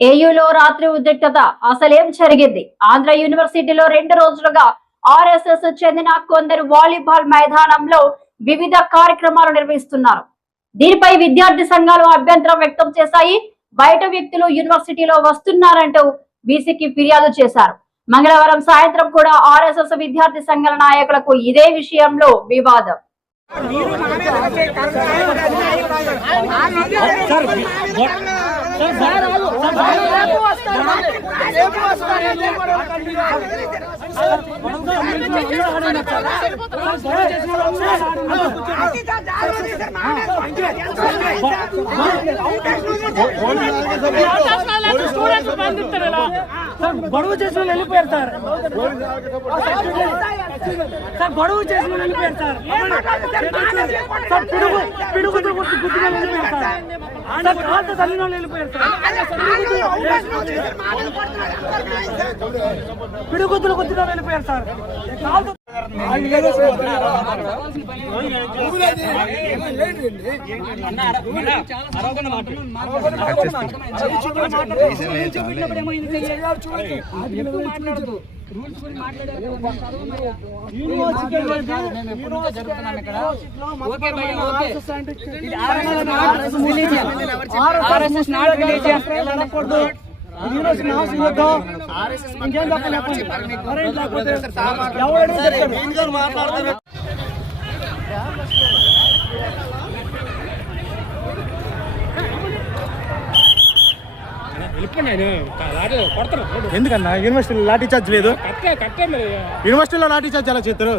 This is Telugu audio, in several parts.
ఏయూలో రాత్రి ఉద్రిక్తత అసలేం జరిగింది? ఆంధ్ర యూనివర్సిటీలో 2 రోజులుగా ఆర్ఎస్ఎస్ చెందిన కొందరు వాలీబాల్ మైదానంలో వివిధ కార్యక్రమాలు నిర్వహిస్తున్నారు. దీనిపై విద్యార్థి సంఘాలు అభ్యంతరం వ్యక్తం చేశాయి. బయట వ్యక్తులు యూనివర్సిటీలో వస్తున్నారంటూ వీసీకి ఫిర్యాదు చేశారు. మంగళవారం సాయంత్రం కూడా ఆర్ఎస్ఎస్ విద్యార్థి సంఘాల నాయకులకు ఇదే విషయంలో వివాదం. గొడవ చేసిన వెళ్ళిపోయారు సార్. గొడవ చేసిన వెళ్ళిపోయారు సార్. పిడుగుతులు కొట్టి గుర్తుగా వెళ్ళిపోయారు సార్. కాళ్ళతో తల్లిన వెళ్ళిపోయారు సార్. పిడుగుతులు కొద్దిగా వెళ్ళిపోయారు సార్. ఎందుకన్నా యూనివర్సిటీలో లాఠీ చార్జ్ లేదు? యూనివర్సిటీలో లాఠీ చార్జ్ ఎలా చేస్తారు?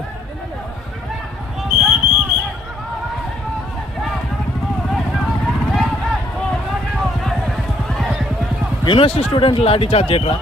యూనివర్సిటీ స్టూడెంట్ లాఠీ చార్జ్ చేయరా?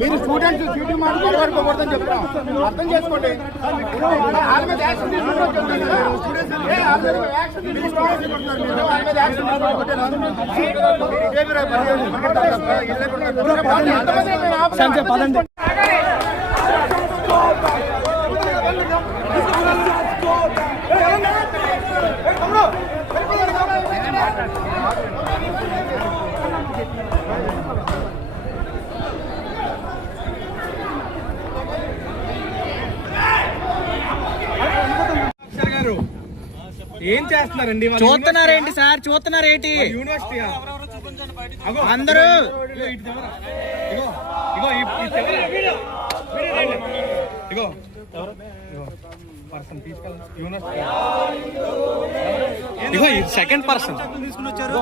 మీరు స్టూడెంట్స్ సీటు మాట్లాడుకోకూడదని చెప్తాం, అర్థం చేసుకోండి. పదండి. ఏం చేస్తున్నారండి? చూస్తున్నారేంటి సార్? చూస్తున్నారేంటి? యూనివర్సిటీ అందరూ ఇగో సెకండ్ పర్సన్ తీసుకుని వచ్చారు.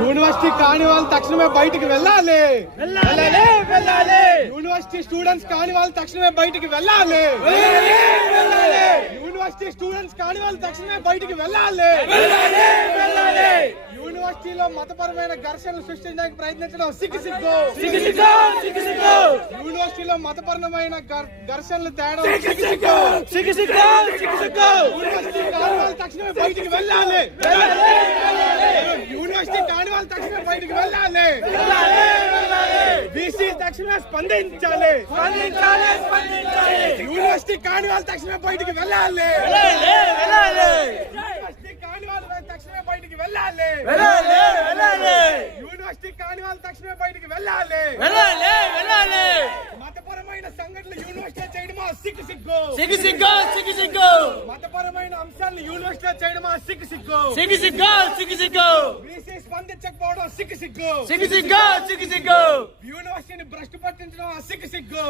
యూనివర్సిటీ కాని వాళ్ళు తక్షణమే బయటికి వెళ్ళాలి. యూనివర్సిటీ స్టూడెంట్స్ కాని వాళ్ళు తక్షణమే బయటికి వెళ్ళాలి. యూనివర్సిటీ స్టూడెంట్స్ కాని వాళ్ళు తక్షణమే బయటికి వెళ్ళాలి. యూనివర్సిటీలో మతపరమైన ఘర్షణలు సృష్టించడానికి ప్రయత్నించడం సిగ్గు. యూనివర్సిటీలో మతపరమైన ఘర్షణలు తేడా యూనివర్సిటీ కాని వాళ్ళు తక్షణమే బయటికి వెళ్ళాలి. యూనివర్సిటీ కానివాల్ తక్షణమే బయటికి వెళ్ళాలి. బీసీ తక్షణమే స్పందించాలి. యూనివర్సిటీ కానివాల్ తక్షణమే బయటికి వెళ్ళాలి. యూనివర్సిటీ కానివాల్ తక్షణమే బయటికి వెళ్ళాలి. యూనివర్సిటీ కానివాల్ తక్షణమే బయటికి వెళ్ళాలి. మతపరమైన సంఘటనలు యూనివర్సిటీ చేయడమా సిగ్గు. మతపరమైన అంశాలను యూనివర్సిటీ చేయడమా సిగ్గు. బీసీ స్పందించకపోవడం సిగ్గు. యూనివర్సిటీని భ్రష్టు పట్టించడం సిగ్గు.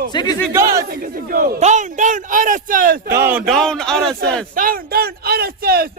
Down RSS!